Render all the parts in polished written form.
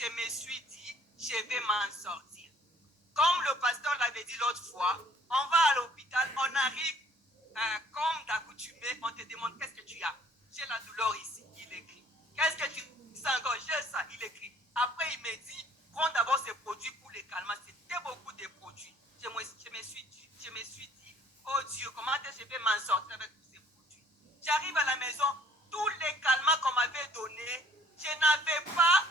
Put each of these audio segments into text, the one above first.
je me suis dit, je vais m'en sortir. Comme le pasteur l'avait dit l'autre fois, on va à l'hôpital, on arrive, comme d'accoutumé, on te demande qu'est-ce que tu as. J'ai la douleur ici, il écrit. Qu'est-ce que tu sens encore? J'ai ça, il écrit. Après, il me dit, prends d'abord ces produits pour les calmants. C'était beaucoup de produits. Je me suis dit, oh Dieu, comment je vais m'en sortir avec tous ces produits? J'arrive à la maison, tous les calmants qu'on m'avait donnés, je n'avais pas,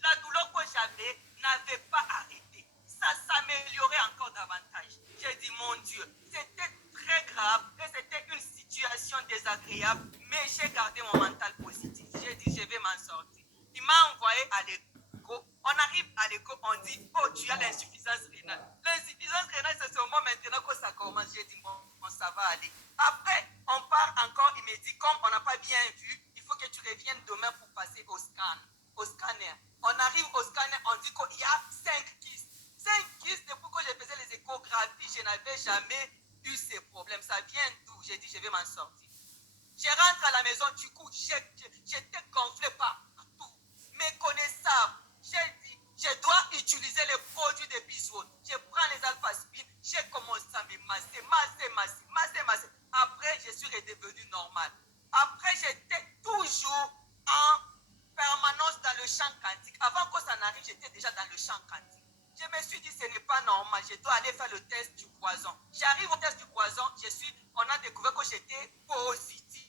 la douleur que j'avais n'avait pas arrêté. Ça s'améliorait encore davantage. J'ai dit, mon Dieu, c'était très grave et c'était une situation désagréable, mais j'ai gardé mon mental positif. J'ai dit, je vais m'en sortir. Il m'a envoyé à l'écho. On arrive à l'écho, on dit, oh, tu as l'insuffisance rénale. L'insuffisance rénale, c'est seulement maintenant que ça commence. J'ai dit, bon, ça va aller. Après, on part encore, il me dit, comme on n'a pas bien vu, il faut que tu reviennes demain pour passer au scanner. On arrive au scanner, on dit qu'il y a 5 kystes. 5 kystes, depuis que je faisais les échographies, je n'avais jamais eu ces problèmes. Ça vient d'où? J'ai dit, je vais m'en sortir. Je rentre à la maison, du coup, j'étais gonflé partout, méconnaissable. J'ai dit, je dois utiliser les produits de Bisouane. Je prends les alpha-spines, j'ai commencé à me masser. Après, je suis redevenu normal. Après, j'étais toujours en permanence dans le champ quantique. Avant que ça n'arrive, j'étais déjà dans le champ quantique. Je me suis dit, ce n'est pas normal, je dois aller faire le test du poison. J'arrive au test du poison, on a découvert que j'étais positif.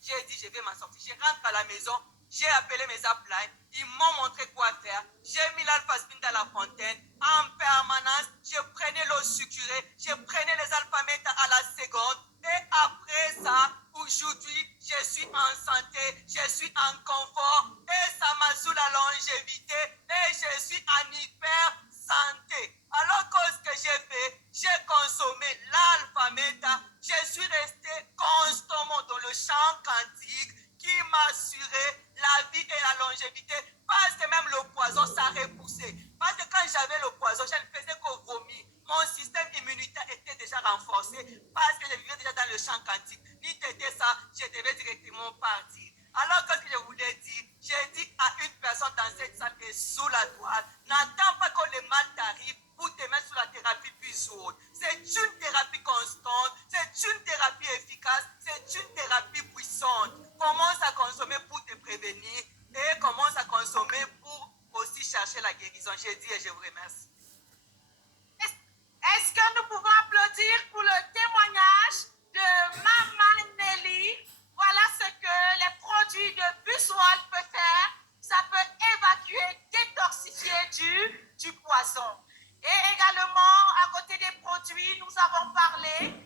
J'ai dit, je vais m'en sortir. Je rentre à la maison, j'ai appelé mes uplines, ils m'ont montré quoi faire. J'ai mis l'alpha-spin dans la fontaine. En permanence, je prenais l'eau sucrée, je prenais les alpha-méta à la seconde. Et après ça, aujourd'hui, je suis en santé, je suis en confort. Et ça m'assure la longévité. Et je suis en hyper santé. Alors que ce que j'ai fait, j'ai consommé l'alpha-méta. Je suis resté constamment dans le champ quantique qui m'assurait la vie et la longévité. Parce que même le poison, ça repoussait. Parce que quand j'avais le poison, je ne faisais que vomir. Mon système immunitaire était déjà renforcé parce que je vivais déjà dans le champ quantique. Ni c'était ça, je devais directement partir. Alors que ce que je voulais dire, j'ai dit à une personne dans cette salle et sous la toile, n'attends pas que le mal t'arrive pour te mettre sous la thérapie plus haute. C'est une thérapie constante, c'est une thérapie efficace, c'est une thérapie puissante. Commence à consommer pour te prévenir et commence à consommer pour aussi chercher la guérison. J'ai dit et je vous remercie. Est-ce que nous pouvons applaudir pour le témoignage de Maman Nelly? Voilà ce que les produits de Buswell peuvent faire. Ça peut évacuer, détoxifier du poison. Et également, à côté des produits, nous avons parlé